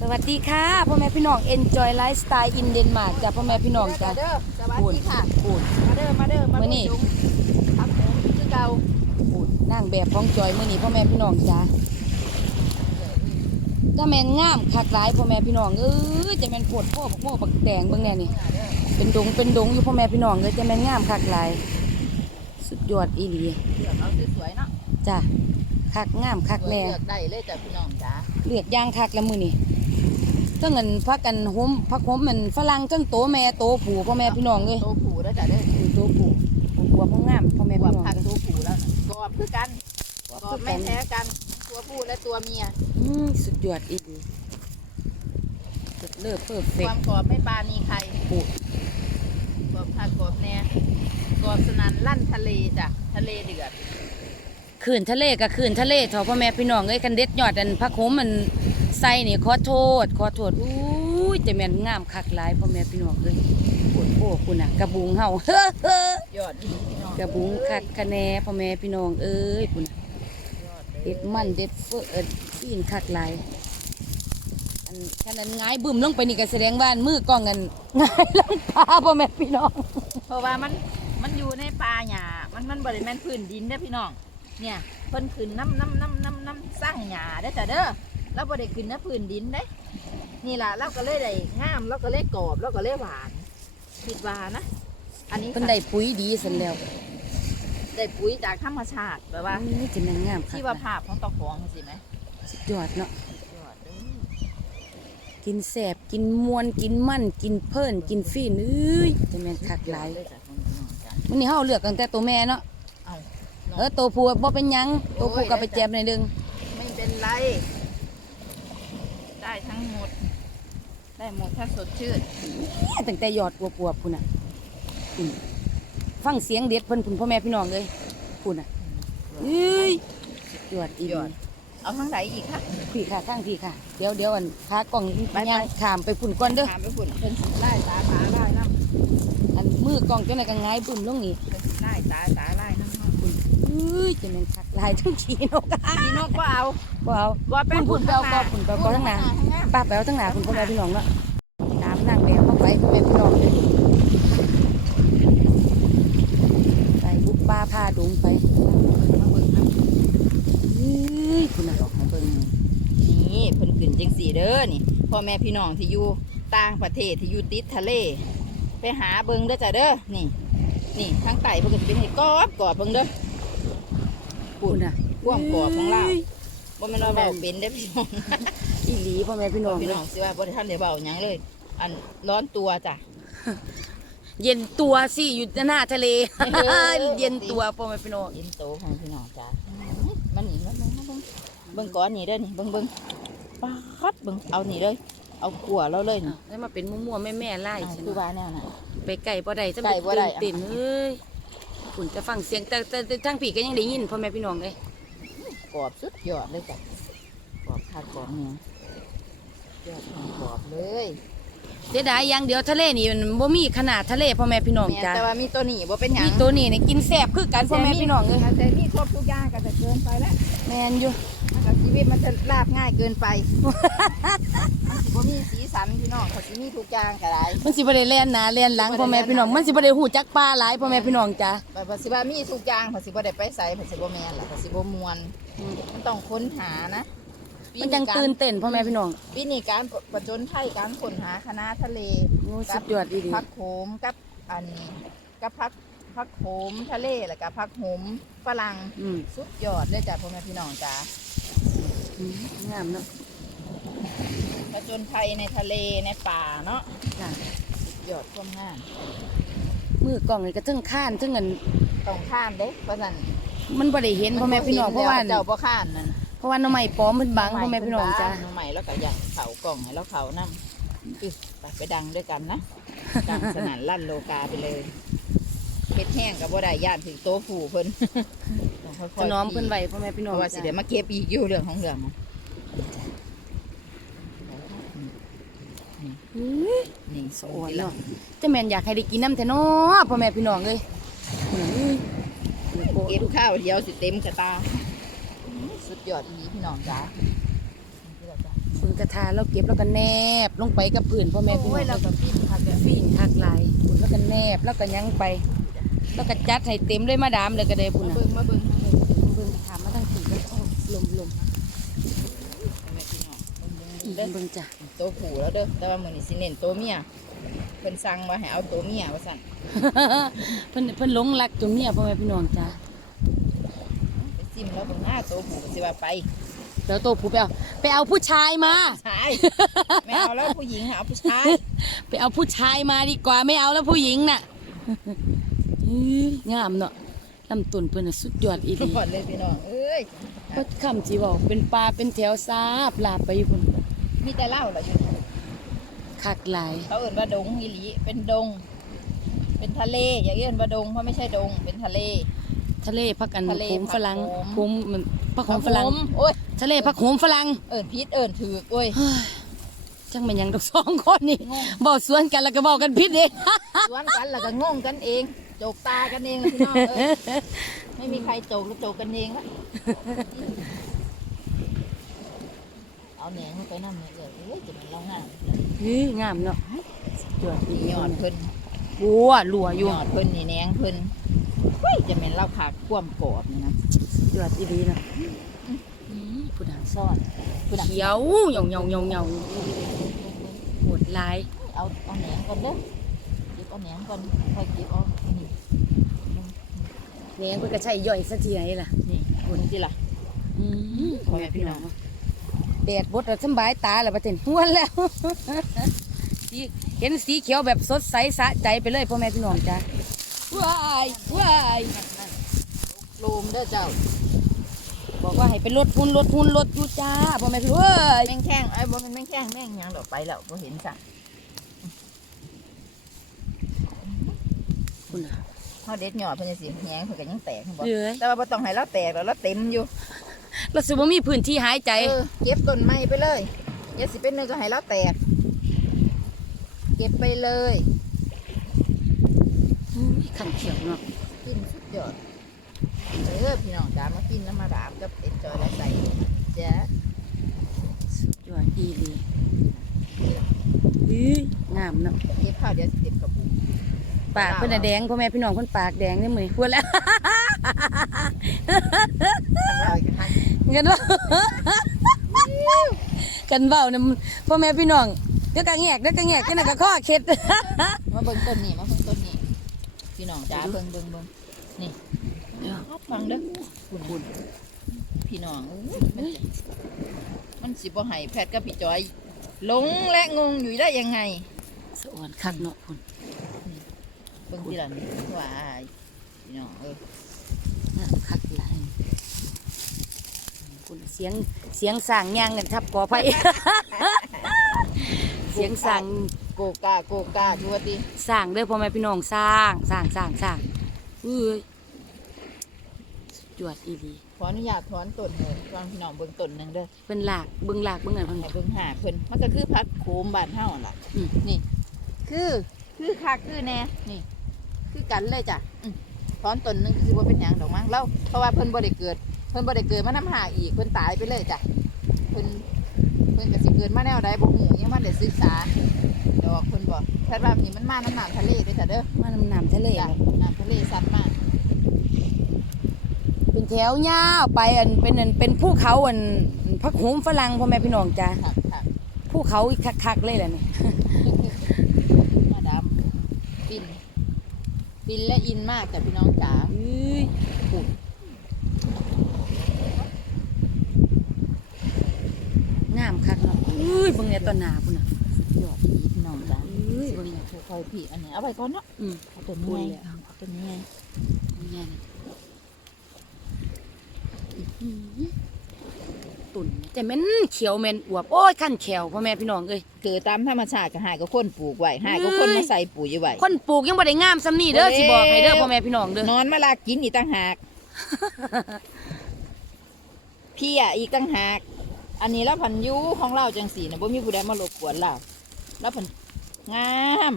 สวัสดีค่ะพ่อแม่พี่น้อง Enjoy Lifestyle in Denmark จ้ะพ่อแม่พี่น้องจ้ะเด้อสวัสดีค่ะปูดมาเด้อมาเด้อมามื้อนี้จุงครับผมคือเก่าปูดนั่งแบบของจอยมื้อนี้พ่อแม่พี่น้องจ้ะถ้าแม่นงามคักหลายพ่อแม่พี่น้องเอ้ยจะแม่นโพดพ่อบักโม่บักแตงเบิ่งแน่นี่เป็นดงเป็นดงอยู่พ่อแม่พี่น้องเอ้ยจะแม่นงามคักหลาย สุดยอดอีหลีเลือกเอาสวยๆเนาะจ้ะคักงามคักแน่เลือกได้เลยจ้ะพี่น้องจ้าเลือดย่างคักแล้วมื้อนี้ จังเงินพักกันโฮมพักโฮมมันฝรั่งจังโตแม่โตผู้พ่อแม่พี่น้องเอ้ยโตผูแล้วจ้ะเด้อโตผู้หัวพ่องามพ่อแม่กวพี่บน้องผักเอ้ยโตผูแล้วน่ะกรอบคือกันกรอบไม่แพ้กันตัวผู้และตัวเมียอืมสุดยอดอีดีสุดเลิศเพอร์เฟคกวามกรอบไม่ปานีใครปุ๊กรอบผักกรอบแหน่กรอบสนั่นลั่นทะเลจ้ะทะเลเดือดคืนทะเลกับคืนทะเลเถอะพ่อแม่พี่น้องเอ้ยกันเด็ดยอดอันพักโหมมัน ใส่นี่ขอโทษ ขอโทษอุ้ยจะแม่นงามคักหลายพ่อแม่พี่น้องเอ้ยปวดโป้คุณน่ะ กระบุงเฮาเฮ้อยอดดีพี่น้องกระบุงคักคะแนพ่อแม่พี่น้องเอ้ยคุณเด็ดมันเด็ดเฟ้อเอิ้นปีนคักหลายอันแค่นั้นง่ายบึ้มลงไปนี่ก็แสดงว่ามือกล้องกันง่ายลงตาพ่อแม่พี่น้อง เพราะว่ามันมันอยู่ในป่าหญ้ามันมันบริเวณพื้นดินเด้อพี่น้อง เนี่ยเพิ่นขึ้นน้ำน้ำน้ำน้ำน้ำสร้างหญ้าได้อจ้ะเด้อ แล้วบ่ได้ขึ้นน้ำพื้นดินเด้นี่ล่ะเราก็เลยได้งามเราก็เลยกรอบเราก็เลยหวานคิดว่านะ อันนี้เพิ่นได้ปุ๋ยดีสันแล้วได้ปุ๋ยจากธรรมชาติแบบว่านี่จะแม่นงามคักที่ว่าภาพของตะของสิไหมสุดยอดเนาะยอดเด้อกินแสบกินมวนกินมันกินเพิ่นกินฟีนเอ้ยจะแม่นคักหลายเลยจ้ะของพี่น้องจ้ะมื้อนี้เฮาเลือกตั้งแต่ตัวแม่เนาะเอาเออตัวผู้บ่เป็นหยังตัวผู้ก็ไปแจมในอยหนึงไม่เป็นไรได้ ทั้งหมด ได้หมดถ้าสดชื่นแม่ตั้งแต่ยอดปัวๆพุ่นน่ะอืมฟังเสียงเด็ดเพิ่นพุ่นพ่อแม่พี่น้องเอ้ยพุ่นน่ะเอ้ยสุดยอดอีหยลีอด เอาทั้งไหนอีกคะพี่ค่ะข้างพี่ค่ะ เดี๋ยวเดี๋ยวอันขากล่องไปย่างขามไปพุ่นก่อนเด้อถามไปฝุ่นเป็นสิไล่ตาตาไล่น้ำอันมือกล่องจังได๋ก็ง่ายบึ้มลงนี่เป็นสิไล่ตาตาไล่น้ำห้องเอ้ยจะแม่นคักห ลายทั้งขี้นกอะพี่นกก็เอาบ่เอาว่าเป็นพุ่นๆไปเอาก่อนพุ่นไปเอาก่อนข้างหน้าป้าแปลว่าทั้งหนาคุณพ่อแม่พี่น้องเนาะตามนางแบบเข้าไปพ่อแม่พี่น้องเลยไปบุกป่าพาดงไปมาเบิ่งน้ำเฮ้ยคุณน่ะดอกมาเบิ่งนี่เพิ่นขึ้นจังสีเด้อนี่พ่อแม่พี่น้องที่อยู่ต่างประเทศที่อยู่ติดทะเล ไปหาเบิ่งเด้อจ้ะเด้อนี่นี่ทางใต้เพิ่นก็สิเป็นเห็ดกรอบกรอบเบิ่งเด้อ คุณน่ะความกรอบของเราฮ้ยบ่แม่นว่าเว้าเป็นเด้อพี่น้องอีหลีพ่อแม่พี่น้องพี่เลน้อยงสิว่าบ่ได้ทันได้เว้าหยังเลย อันร้อนตัวจ้ะเย็นตัวสิอยู่หน้าทะเลเออเย็นตัวพ่อแม่พี่น้องอินโตของพี่น้องจ้ะมันนี่มันเบิ่งเบิ่งเบิ่งก้อนนี่เด้อนี่เบิ่งเบิ่งป๊าดเบิ่งเอานี่เลยเอาขัวเราเลยนี่แล้วมาเป็นมั่วๆแม่ๆไล่เอาฉันคือว่าแนวน่ะไปไก่บ่ได้จะไก่บ่ได้ตื่นเต้นเฮ้ย คุณจะฟังเสียงแต่แต่แต่ทางผีก็ยังได้ยินพ่อแม่พี่น้องเลยกรอบสุดยอดเลยจ้ะกรอบคักกรอบเนี่ยยอดของกรอบเลยเสียดายอย่างเดียวทะเลนี่มันบ่มีขนาดทะเลพ่อแม่พี่น้องแม่นจ้าแต่ว่ามีตัวนี้บ่เป็นหยังมีตัวนี้เนี่ยกินแซ่บคือกันพ่อแม่พี่น้องเลยแต่มีครบทุกอย่างก็จะเกินไปแล้วแมนอยู่ มันก็ชีวิตมันจะราบง่ายเกินไปมันสิบ่มีสีสันพี่น้องเขาสิมีทุกอย่างก็ได้ มันสิบ่ได้แล่นหน้าแล่นหลังพ่อแม่พี่น้องมันสิบ่ได้ฮู้จักปลาหลายพ่อแม่พี่น้องจ้าแบบว่าสิว่ามีทุกอย่างเขาสิบ่ได้ไปใส่เขาสิบ่แม่นล่ะเขาสิบ่ม่วนมันต้องค้นหานะมันจังตื่นเต้นพ่อแม่พี่น้อง ปีนี้การประจนไทยการค้นหาคณะทะเลโอ้สุดยอดดีพักโขมกับอันกับพักพักโขมทะเลแล้วก็พักโขมฝรั่งๆอืม สุดยอดเลยจ้ะพ่อแม่พี่น้องจ้าอืม งามเนาะประจนภัยในทะเลในป่าเนาะจ้ะสุดยอดความงามมือกล้องนี่ก็เทึงข้านเทึงเงินต้องข้ามเด้เพราะนั้นมันบ่ได้เห็นพ่อแม่พี่น้องเพราะว่าเจ้าบ่ข้านนั่นเพราะว่าหน้ำไม้ปลอมมันบังพ่อแม่พี่น้องจ้าน้องใหม่แล้วก็อยากเขากล่องให้แล้วเขานํอึไปไปดังด้วยกันนะดังสนั่นลั่นโลกาไปเลย เฮ็ดแห้งกับบ่ได้ย่านถึงโตผูเพิ่นต้องค่ยๆถนอมเพิ่นไว้พ่อแม่พี่เพน้องราะว่าสิจ้ะเดี๋ยวมาเก็บอีกอยู่เรื่องของเรื่องอะอื้อนี่สวยเนาะจะแม่นอยากให้ได้กินน้ำแท้เนาะพ่อแม่พี่น้องเอ้ยอื้อเก็บข้าวเดียวสิเต็มกระตาสุดยอดอีหลีพี่น้องจ้าฝพึ่งกระทาเราเก็บแล้วก็แนบลงไปกับพื้นพ่อแม่พี่น้โอ้อยงเราก็ปิ้นค่ะแบบฟิ่งคักหลายพุ่นแล้วก็แนบแล้วก็ยั้งไป แล้วก็จัดให้เต็มเลยมาดามเลยก็ได้พุ่นมาน่ะเบิ่งมาเบิ่งมาเบิ่งเบิ่งถามมาตั้งสี่ก็ลมลมแม่พี่น้องเบิ่งๆเด้อเบิ่งจ้ะตัวผู้แล้วเด้อแต่ว่ามื้อนี้สิเน้นตัวเมียเพิ่นสั่งว่าให้เอาตัวเมียว่าซั่นเพิ่นเพิ่นหลงรักตัวเมียพ่อแม่พี่น้องจ้ะไปซิมแล้วเบิ่งอ้าตัวผู้ก็สิว่าไปเดี๋ยวโตผู้ไปเอาไปเอาผู้ชายมา ชายไม่เอาแล้วผู้หญิงเอาผู้ชาย ไปเอาผู้ชายมาดีกว่าไม่เอาแล้วผู้หญิงน่ะเฮ้ย งามเนาะลำต้นเพิ่นน่ะสุดยอดอีหลีก่อนเลยพี่น้องเอ้ยก็คำสิบอกเป็นปลาเป็นแถวซาบลาบไปอยู่พุ่นมีแต่เหล้าเหรออยู่นี่คักหลายเขาเอิ่นว่าดงอีหลีเป็นดง เป็นทะเลอย่าเอิ่นว่าดงเพราะไม่ใช่ดงเป็นทะเล ทะเลพักกันทะเลโขมฝรั่งผักโขมโขมมันผักโขมฝรั่งผมโอ้ยทะเลผักโขมฝรั่งเอิ่นพิษเอิ่นถือกโอ้ยเฮ้ยจังเป็นหยังดอกสองคนนี่งงบอกสวนกันแล้วก็บอกกันพิษเองสวนกันแล้วก็งงกันเองโจกตากันเองพี่น้องเอ้ยไม่มีใครจกแล้วจกกันเองละเอาแหนงไปนั่นเลยเอ้ยเอ้ยจะมันเล่างามเฮ้ยงามเนาะสุดยอดอีมีหยอดเพิ่นบัวหลัวอยู่ยอดเพิ่นนี่แหนงเพิ่นเฮ้ยจะเป็นเล่าขาดคว่ำกรอบนี่นะสุดอดอีหลีเนาะผู้ดาซ่อนคุณอะเขียวเหยาเหยาเหยาเหยาโหดลายเอาเอาแหนงก่อนเด้อเก็บเอาแหนงก่อนค่อยเก็บเอา แหนงเพิ่นก็ใช้ย่อยสักทีไหนล่ะนี่คุณสิล่ะอืมพ่อแม่พี่น้องแดดบดเราสำบายตาแล้วประเทศห้วนแล้วสีเห็นสีเขียวแบบสดใสสะใจไปเลยพ่อแม่พี่น้องจ้าว้ายว้ายโลมเด้อเจ้า บอกว่าให้ไปลดทุนลดทุนลดอยู่จ้าพ่อแม่พี่น้องเว้ยแม่งแข้งไอ้บ่เป็นแม่งแข้งแม่งหยังดอกไปแล้วบ่เห็นจ้ะคุณน่ะ เฮาเด็ดยอดเพิ่นจะสิแหงเพิ่นก็ยังแตกเห็นบ่เอ้ยแต่ว่าบ่ต้องให้เราแตกแล้วเราเต็มอยู่เราสิบ่มีพื้นที่หายใจ เออเก็บต้นไม้ไปเลยอย่าสิเป็นนึงก็ให้เราแตก เก็บไปเลยอุ้ยขันเขียวเนาะกินสุดยอดเออพี่น้องจ๋ามากินน้ำมาดามกับเอ็นจอยและใส่จ้ะสุดยอดอีหลีอุ้ยงามเนาะเก็บข้าวเดี๋ยวสิเก็บกระ ปุกปากเพิ่นน่ะแดงพ่อแม่พี่น้องเพิ่นปากแดงนี่มื้อนี้พูดแล้วข้าวอีกครั้งเงินว่ากันเว้าเนี่ยพ่อแม่พี่น้องเดี๋ยวก็แงกเดี๋ยวก็แงกจังนั้นก็ข้อเข็ดมาเบิ่งต้นนี้มาเบิ่งต้นนี้พี่น้องจ๋าเบิ่งเบิ่งเบิ่งนี่ฟังเด้อคุณคุณพี่น้องเอ้ยมันจะมันสิบ่ให้แพทย์กับพี่จอยหลงและงงอยู่ได้ยังไงสะอ่อนคักเนาะคุณเบิ่งทีหลังนี่ว่าพี่น้องเอ้ยงามคักหลายคุณเสียงเสียงสั่งย่างกันทับกอไผ่ เสียงสั่งโกกาโกกาดูว่าติสั่งเด้อพ่อแม่พี่น้องสร้างสร้างสร้างสร้างเอ้ยสุดยอดอีหลีขออนุญาตถอนต้นเลยฟังพี่น้องเบิ่งต้นหนึงเด้อเพิ่นลากเบิ่งลากเบิ่งอันเพิ่น ให้เบิ่งหาเพิ่นมันก็คือพัดโคมบ้านเฮาล่ะอืม นี่ คือคือคักคือแน่นี่ คือกันเลยจ้ะอืมถอนต้นหนึงคือบ่เป็นหยังดอกมั้งเราเพราะว่าเพิ่นบ่ได้เกิด เพิ่นบ่ได้เกิดมานํหาอีกเพิ่นตายไปเลยจ้ะเพิ่นเพิ่นก็สิเกิดมาแนวใดบ่ฮู้ยังบ่ได้ศึกษาดอกเพิ่นบ่แค่ว่านี่มันมาน้ำน้ำทะเลเด้อจ้ะเด้อมาน้ำน้ำทะเลจ้ะเลยน้ำทะเลซัดมาเป็นแถวยาวไปอันเป็นอันเป็นภูเขาอันพักโหมฝรั่งพ่อแม่พี่น้องจ้าคักคักภูเขาอีกคักๆเลยแหละนี่ มาดำปิน ปินและอินมากจ้ะพี่น้องจ๋าเอ้ยปุ่นงามคักเนาะเอ้ยเบิ่งเนี่ยต้นหนาพุ่นน่ะยอดดีพี่น้องจ๋าเอ้ยเบิ่งค่อยๆพี่อันนี้เอาไว้ก่อนเนาะอืมเอาตัวนี้ปุ่นไงเลยเอาเอาตัวนี้ไงเนี่ยนะอื้อหือ ตุ่นแต่แม่นเขียวแม่นอวบโอ้ยขั้นแขวพ่อแม่พี่น้องเอ้ยเกิดตามธรรมชาติก็หายก็คนปลูกไว้หายก็คนเอ้ยมาใส่ปุ๋ยไว้คนปลูกยังบ่ได้งามซำนี่เด้อโอ้ยสิบอกให้เด้อพ่อแม่พี่น้องเด้อนอนมาลากินอีกต่างหากเพี่อะอีกต่างหาก อันนี้แล้วพันอยูของเราจังสีนะบ่มีผู้ใดมารบกวนเราแล้วพันงาม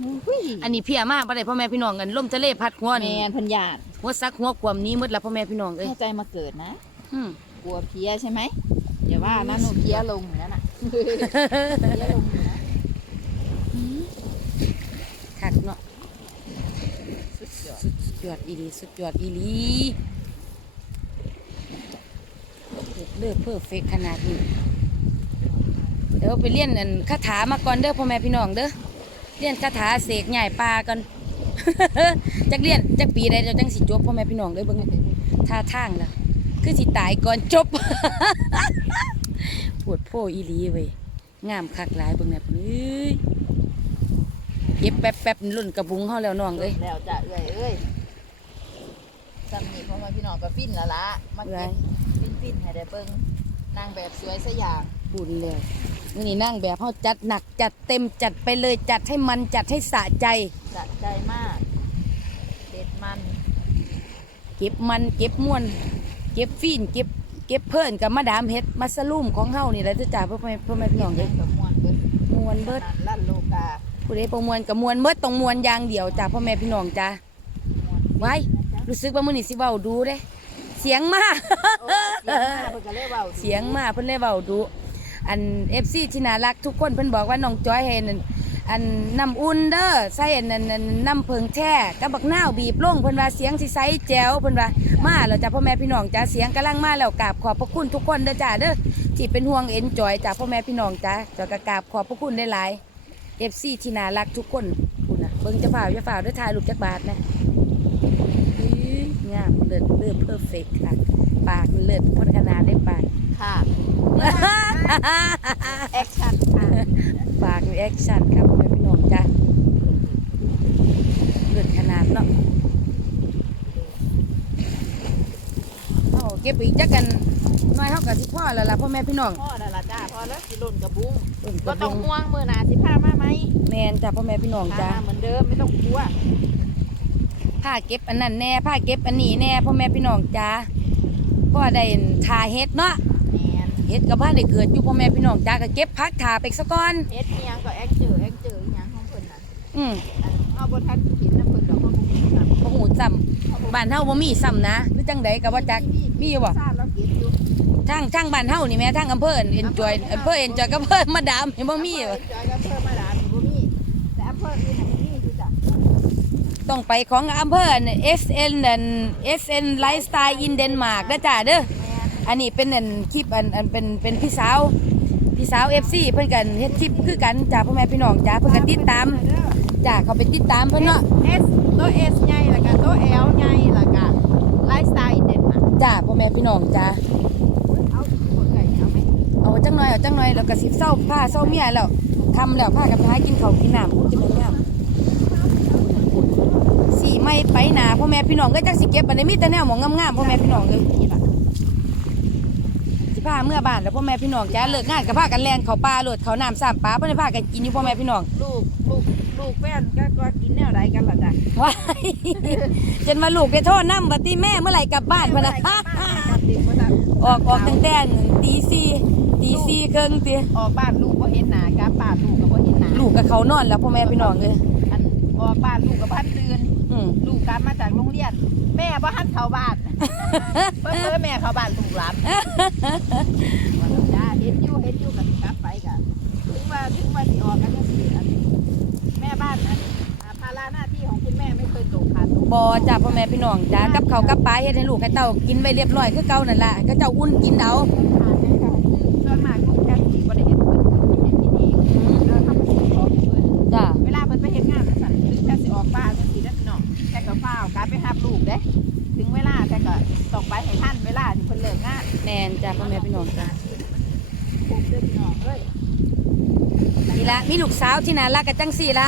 อุ้ยอันนี้เพียมากบ่ได้พ่อแม่พี่น้องกันลมทะเลพัดหัวแมนี่นเพันยานหัวซักหัวความนี้หมดแล้วพ่อแม่พี่น้องเอ้ยเข้าใจมาเกิดนะ อืมก ลัวเพี้ยใช่ไหมอย่าว่านะหนูเพี้ยลงอย่างนั้นน่ะเดี๋ยวลงเหนือคักเนาะสุดยอดสุดยอดอีหลีสุดยอดอีหลีเลิศเพอร์เฟกขนาดนี้เดี๋ยวไปเรียนอันคาถามาก่อนเด้อพ่อแม่พี่น้องเด้อเรียนคาถาเสกใหญ่ปลาก่อนจักเรียนจักปีใดเราจังสิจบพ่อแม่พี่น้องเด้อเบิ่งท่าทางแล้ว คือสิตายก่อนจบ ปวดโพอีหลีเว้ยงามคักหลายเบิ่งแม่เอ้ยเก็บแป๊บแป๊บๆรุ่นกระบุงเฮาแล้วน้องเอ้ยแล้วจ้ะเอ้ยเอ้ยจำนี่เพราะว่าพี่น้องก็ฟินและละมาไรเก็บฟินฟินๆให้ได้เบิ่งนางแบบสวยสยางบุญแล้วมื่อนี้นั่งแบบเขาจัดหนักจัดเต็มจัดไปเลยจัดให้มันจัดให้สะใจสะใจมาก เด็ดมัน เก็บมันเก็บม่วน เก็บฟีนเก็บเก็บเพิ่นกับมาดามเฮ็ดมาสลุ่มของเฮานี่แหละจะจ่าเพื่อพ่อแม่พี่น้องเด็เด้ดกับมวนเบิดมวนเบิดนั่นลั่นโลกาผู้ใดประมวลกับมวนเบิดต้องมวนอย่างเดียวจ้าพ่อแม่พี่น้องจ้าม่วนไว้นะจ๊ะรู้สึกว่ามื้อนี้สิเว้าดูเด้เสียงมาโอ้เสียงมาเพิ่นก็เลยเว้าเสียงมาเพิ่นเลยเว้าดูอัน FC ที่น่ารักทุกคนเพิ่นบอกว่าน้องจอยให้นั่น อันน้ำอุ่นเด้อใส่อันนั้นอันน้ำเพิงแท้กับบักน้าวบีบลงเพิ่นว่าเสียงสิใสแจ๋วเพิ่นว่ามาแล้วจ้ะพ่อแม่พี่น้องจ้าเสียงกำลังมาแล้วกราบขอบพระคุณทุกคนเด้อจ้าเด้อที่เป็นห่วงเอ็นจอยจ้าพ่อแม่พี่น้องจ้าจอยก็กราบขอบพระคุณได้หลาย FC ที่น่ารักทุกคนคุณน่ะเบิ่งจะฝ่าวจะฝ่าวด้วยถ่ายรูปจักบาทนะอื้องามเลิศเลิศเพอร์เฟกค่ะ ปากเลิศพนขนาดได้ปากค่ะแอคชั่นค่ะปากมีแอคชั่นครับพ่อแม่พี่น้องจ้าเลิศขนาดเนาะเอาเก็บไปอีกจักกันน้อยเท่ากับสิพ่อแล้วล่ะพ่อแม่พี่น้องพ่อนั่นล่ะจ้าพอแล้วสิหล่นกระบุงเพิ่นก็ก็ต้ต้อองงห่วงมือหนาสิพามาไหมแมนจ้าพ่อแม่พี่น้องพาจ้ามาเหมือนเดิมไม่ต้องกลัวผ้าเก็บอันนั้นแน่ผ้าเก็บอันนี้แน่พ่อแม่พี่น้องจ้า พ่อได้ทาเฮ็ดเนาะแมนเฮ็ดกับบ้านได้เกิดอยู่พ่อแม่พี่น้องจ้าก็เก็บพักทาไปซะก่อนเฮ็ดอิหยังก็แอคเจอแอคเจออิหยังของเพิ่นน่ะอืมอันเอาบ่ทันเห็นน้ำเพิ่นดอกเขาบ่มีครับบ่ฮู้ซ้ำบ้านเฮาบ่มีซ้ำนะหรือจังใดก็บ่จักมีอยู่บ่ซ่านแล้วเก็บอยู่ทางทางบ้านเฮานี่แม่ทางอำเภอเอ็นจอยอำเภอเอ็นจอยกับอำเภอมาดามยังบ่มีอำบ่ ต้องไปของอำเภอ SN นั่น SN Lifestyle in Denmark นะจ้าเด้อแม่นอันนี้เป็นอันคลิปอันอันเป็นเป็นพี่สาวพี่สาว FC เพิ่นกันเฮ็ดคลิปคือกันจ้าพ่อแม่พี่น้องจ้าเพิ่นก็ติดตามจ้าเขาไปติดตามเพิ่นเนาะเอสตัว S ใหญ่แล้วก็ตัว L ใหญ่แล้วก็ไลฟ์สไตล์เด่นน่ะจ้าพ่อแม่พี่น้องจ้าเอาตัวไก่เอาไหมเอาจังหน่อยเอาจังหน่อยแล้วก็สิเศร้าผ้าเศร้าเมียแล้วทำแล้วผ้ากับท้ายกินข้าวกินน้ำพูดจะเป็นงาม สีไม่ไปหนาพ่อแม่พี่น้องก็จักสิเก็บอันนี้มีแต่แนวหมองงามๆพ่อแม่พี่น้องเลยนี่ล่ะสิพาเมื่อบ้านแล้วพ่อแม่พี่น้องจ้าเลิกงานกับพากันแล่นเขาป่าโลดเขาน้ำสามปลาเพื่อนพากันกินอยู่พ่อแม่พี่น้องลูกลูกลูกแฟนก็ก็กินแนวใดกันล่ะจ้ะว้ายจนมาลูกไปโทษน้ำบัดตีแม่เมื่อไหร่กลับบ้านพะนะออกออกตั้งแต่ตีสี่ตีสี่ครึ่งตีออกบ้านลูกก็เห็นหน้ากลับบ้านลูกก็บ่เห็นหน้าลูกกับเขานอนแล้วพ่อแม่พี่น้องเลยอันออกบ้านลูกก็พันตื่นอืม ลูกกลับมาจากโรงเรียน แม่บ่ทันเข้าบ้านเพิ่นเพิ่นแม่เข้าบ้านลูกหลานว่าแล้วจ้าเฮ็ดอยู่เฮ็ดอยู่ก็สิกลับไปก็ถึงว่าถึงว่าสิออกกันจังซี่อันแม่บ้านอันอ่าภาระหน้าที่ของคุณแม่ไม่เคยตกขาดตกบอจ้าพ่อแม่พี่น้องจ้ากับเขาวกับปลาเฮ็ดให้ลูกให้เต้ากินไว้เรียบร้อยคือเก่านั่นล่ะก็เจ้าอุ่นกินเอา มีลูกสาวที่น่ารักกันจังสี่ละ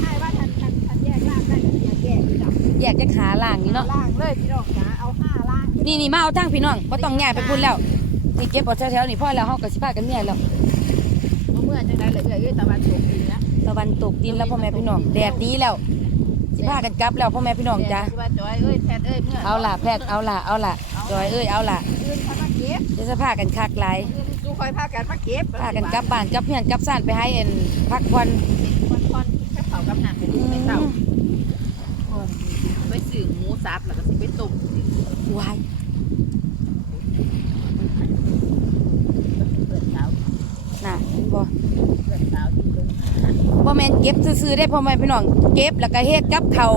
ใช่ว่าทันทันทันแยกล่างได้ก็อย่าแยกพี่น้องอยากจะขาล่างนี่เนาะล่างเลยพี่น้องจ๋าเอาห้าล่างนี่นี่มาเอาทางพี่น้องบ่ต้องแง่ไปพุ่นแล้วนี่เก็บเอาแถวๆนี่พ่อแล้วเฮาก็สิพากันเมียแล้วบ่เมื่อจังได๋เลยเอ้ยเอ้ยตะวันตกดินนะตะวันตกดินแล้วพ่อแม่พี่น้องแดดดีแล้วสิพากันกลับแล้วพ่อแม่พี่น้องจ้าแดดที่ว่าจอยเอ้ยแพทย์เอ้ยเมื่อเอาล่ะแพทย์เอาล่ะเอาล่ะจอยเอ้ยเอาล่ะอื่นพามาเก็บเดี๋ยวจะพากันคักหลายอื่นจู คอยพากันมาเก็บพากันกลับบ้านกลับเพื่อนกลับซ่านไปให้เอ็นพักผ่อนวันพรแค่เผากับหนังไปดิไปเศร้าไปสื่อหมูสับแล้วก็สิไปต้มวายเปิดเช้าน่ะเห็นบ่เพื่อนสาวที่ลงบ่แม่นเก็บซื่อๆได้พ่อแม่พี่น้องเก็บแล้วก็เฮ็ดกับข้าว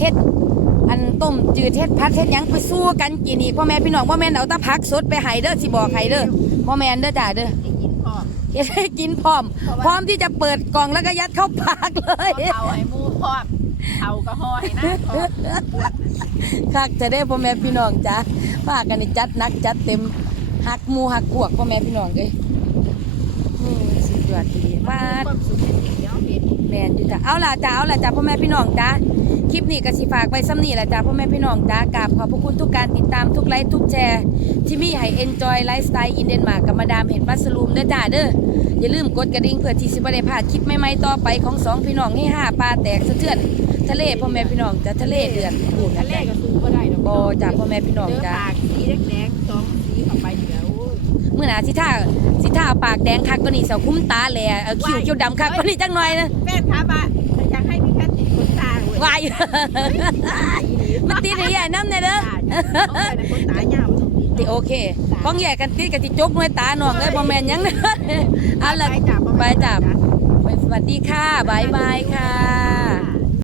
เฮ็ดอันต้มจืดเฮ็ดผัดเฮ็ดหยังไปสู้กันกินอีกพ่อแม่พี่น้องบ่แม่นเอาแตะผักสดไปให้เด้อสิบอกให้เด้อ บ่แม่นเด้อจ้าเด้อให้กินพร้อม เฮ็ดให้กินพร้อม เพราะว่า พร้อมที่จะเปิดกล่องแล้วก็ยัดเข้าปากเลยก็เผาให้หมูพร้อมเผาก็ห่อให้นะพร้อมคักจะได้พ่อแม่พี่น้องจ้าพากันนี่จัดหนักจัดเต็มหักหมูหักพวกพ่อแม่พี่น้องเอ้ยโอ้ยสุดยอดดีมาความสุขเป็นสิ่งเดียวเห็นแม่นอยู่จ้ะเอาล่ะจ้าเอาล่ะจ้าพ่อแม่พี่น้องจ้าคลิปนี้ก็สิฝากไว้ซ้ำนี่แหละจ้าพ่อแม่พี่น้องจ้ากราบขอบพระคุณทุกการติดตามทุกไลค์ทุกแชร์ที่มีให้ enjoy lifestyle in Denmark กับมาดามเห็ดมัสลูมเด้อจ้าเด้ออย่าลืมกดกระดิ่งเพื่อที่สิบ่ได้พลาดคลิปใหม่ๆต่อไปของสองพี่น้องให้ห้าปลาแตกสะเทือนทะเลพ่อแม่พี่น้องจ้าทะเลเดือดปูดทะเลก็สู้บ่ได้ดอกบ่จ้าพ่อแม่พี่น้องเจอจ้าปากสีแดงๆสองสีเข้าไปเดี๋ยวโอ้ยเมื่อหนาสิท่าสิท่าปากแดงคักก็นี่เสาคุ้มตาแหล่เออคิ้วคิ้วดำคักก็นี่จังหน่อยนะแฟนครับอะอยากให้พี่แพทย์ติดขนตาเว้ยวายมันติดให้ใหญ่น้ำเนี่ยเด้อเอาไปในขนตายาวตรงนี้ติโอเคของใหญ่กันติดกับติจกหน่วยตาหนองเอ้ยบ่แม่นหยังเด้อเอาล่ะไปจับไปจับสวัสดีค่ะบายบายค่ะ